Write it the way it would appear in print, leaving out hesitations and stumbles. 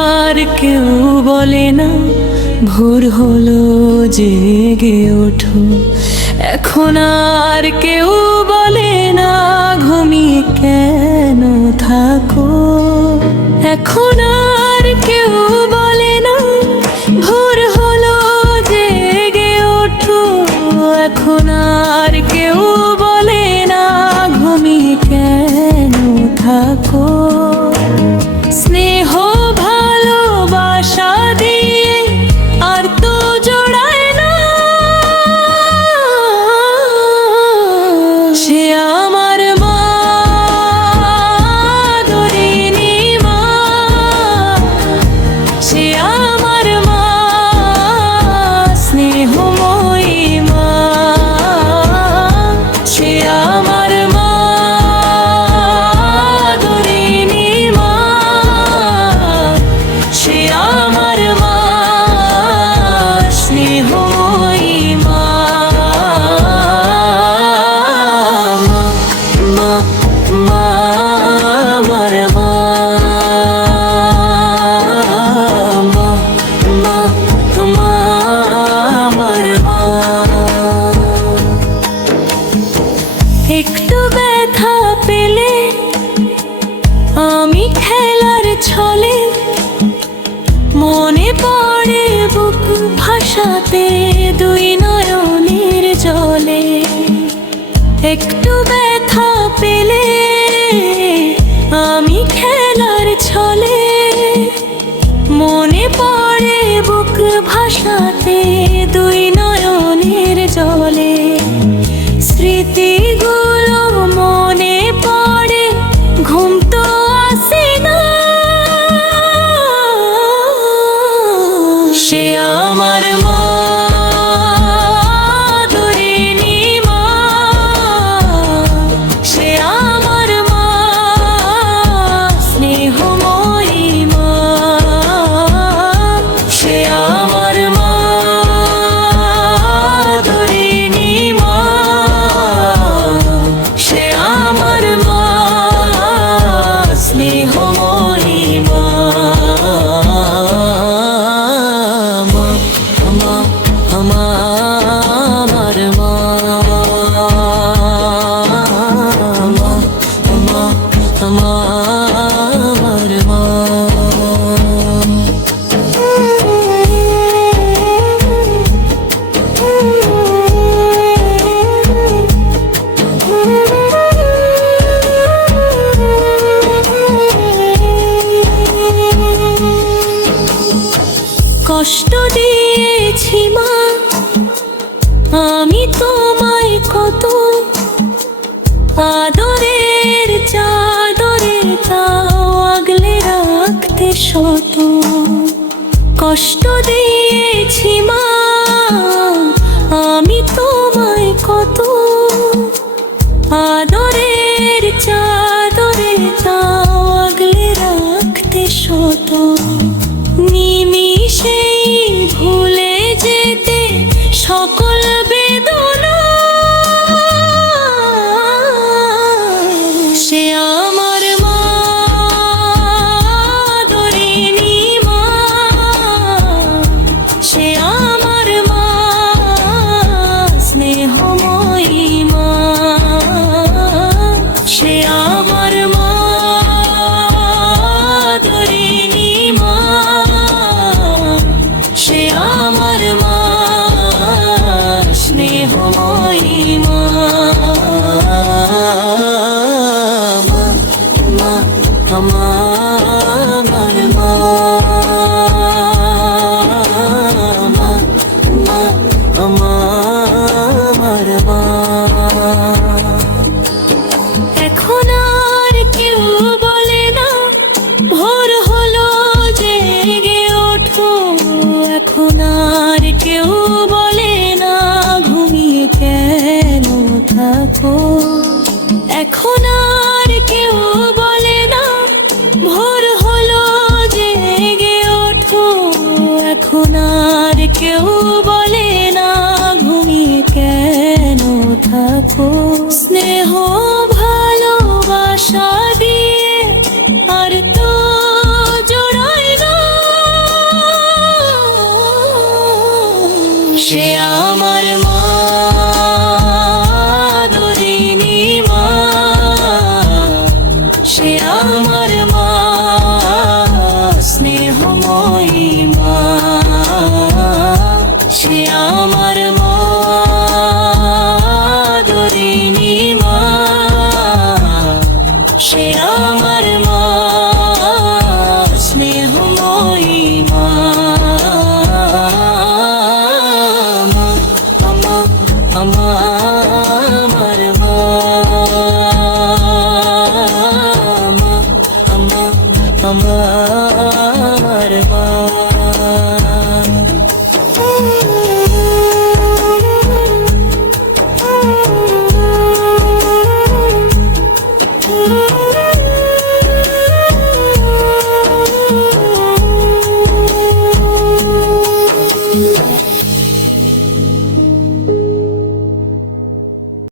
আর কেউ বলে না ভোর হলো জেগে ওঠো। এখন আর কেউ বলে না ঘুমিয়ে কেন থাকো। এখন আর কেউ বলে না ভোর হলো জেগে ওঠো। এখন আর কেউ বলে না ঘুমিয়ে কেন থাকো। স্নেহ ভালোবাসা দিয়ে আর তো জোড়ায় না। সে আমার মা, ধরিনি মা। সে আমার মা, স্নেহময়ী মা। সে আমার মা, ধরিনি মা। সে আমার মা, স্নেহময়ী মা। মা মা আমার মা। মা মা মা আমার মা। একটু ব্যথা পেলে আমি খেলার ছলে মনে পড়ে বুক ভাসাতে দুই নয়নের জলে। একটু ব্যথা পেলে আমি খেলার ছলে মনে পড়ে বুক ভাসাতে দুই নয়নের জলে। স্মৃতিগুলো মনে পড়ে ঘুম তো আসে না। সে আমার মা, ধরিনি মা। সে আমার মা, স্নেহময়ী মা। সে আমার মা, ধরিনি মা। সে আমার মা, স্নেহময়ী মা। মা মা আমার মা। মা মা আমার মা। কষ্ট দিয়েছি মা আমি তোমায় কত। আদরের চাদরে তাও আগলে রাখতে শত। কষ্ট দিয়েছি মা আমি তোমায় কত। আদরের চাদরে তাও আগলে রাখতে শত। নিমিষেই ভুলে যেতে সকল বেদনা। সে আমার মা, ধরিনি মা। সে আমার মা, স্নেহময়ী মা। সে আমার মা, ধরিনি মা। সে আমার মা, স্নেহময়ী মা। মা মা আমার মা। মা মা আমার মা। এখন আর কেউ বলে না ভোর হলো জেগে ওঠো। এখন আর কেউ বলে না ঘুমিয়ে কেন থাকো। এখন আর কেউ বলে না ভোর হলো জেগে ওঠো। এখন আর কেউ বলে না ঘুমিয়ে কেন থাকো। স্নেহ ভালোবাসা দিয়ে আর তো জোড়ায় না। স্নেহময়ী মা, সে আমার মা, আদরিণী মা, সে আমার মা, স্নেহময়ী মা, আমা আমার মা, আমা আমার